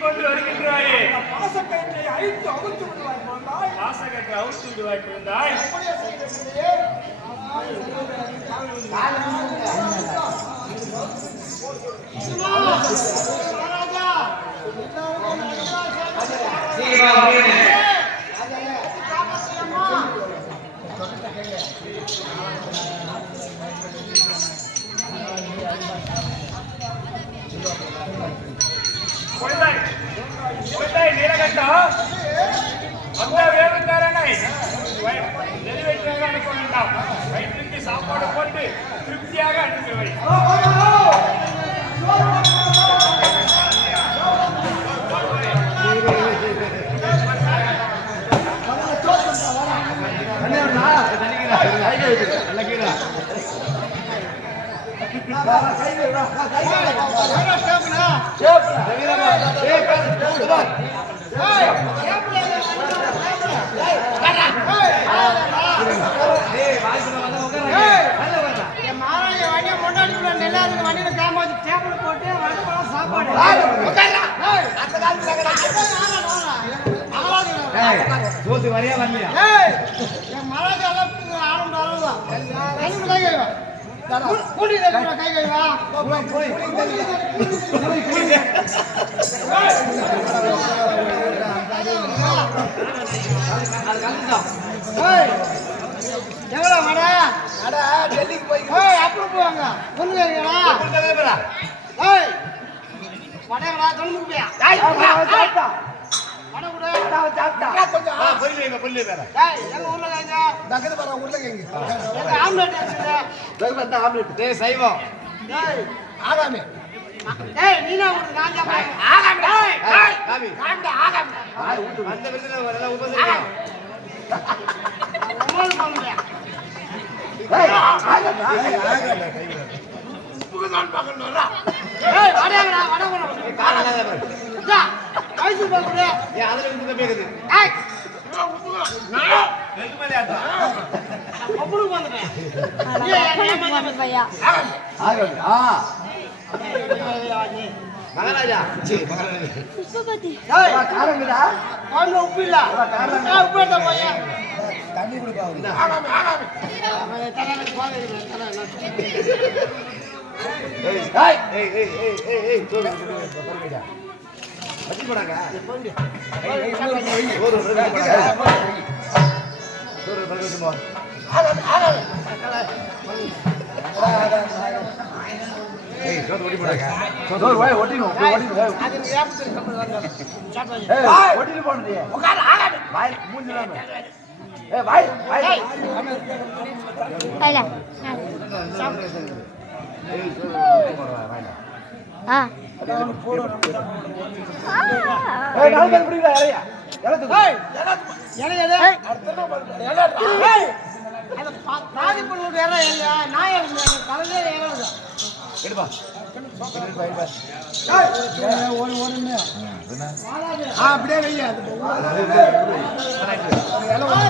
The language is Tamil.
கொண்டு வருகின்றாயே பாசக்கயிற்றை அழித்து அவிழ்த்து விடுவாய் போந்தாய். பாசகத்தை அவுத்து விடுவாய் பிறந்தாய். அப்படியே செய்கிறேன். நீலகண்டா அந்த வேலைக்காரனை நிறைவேற்றாக அனுப்ப வேண்டாம். வயிற்றுக்கு சாப்பாடு போட்டு திருப்தியாக அனுப்பி வை. வரையா வரலையா எவ்வளோ வடா அடா டெல்லிக்கு போய் அப்புறம் போவாங்க ஒண்ணு வடகடா தொண்ணூறுபையா சைவம் ஆகாமி நீனா அந்த விருதுல உபசரிக்கலாம் மகாராஜா உப்பு இல்ல உப்பு தண்ணி கொடுப்பா வச்சு போனாங்க அப்படியே